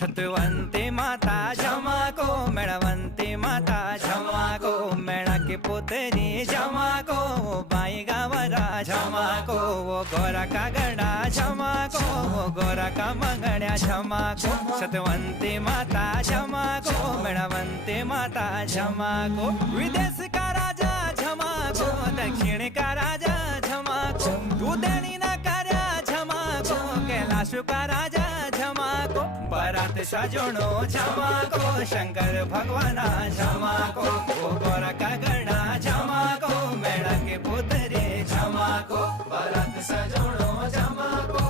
शतवंती माता झमाको मेळवंती माता झमाको मेळा के पोतरी झमाको बाई गावरा झमाको गोरा का गडा झमाको गोरा का मंगड्या झमाको शतवंती माता झमाको मेळवंती माता झमाको विदेश का राजा झमाको दक्षिण का राजा झमाको दुधणी ना कार्या झमाको कैलाश का राजा झमाको बरात सजणो झमाको शंकर भगवाना झमाको गोरा का गणा झमाको मेळा के पुतरे झमाको बरात सजणो झमाको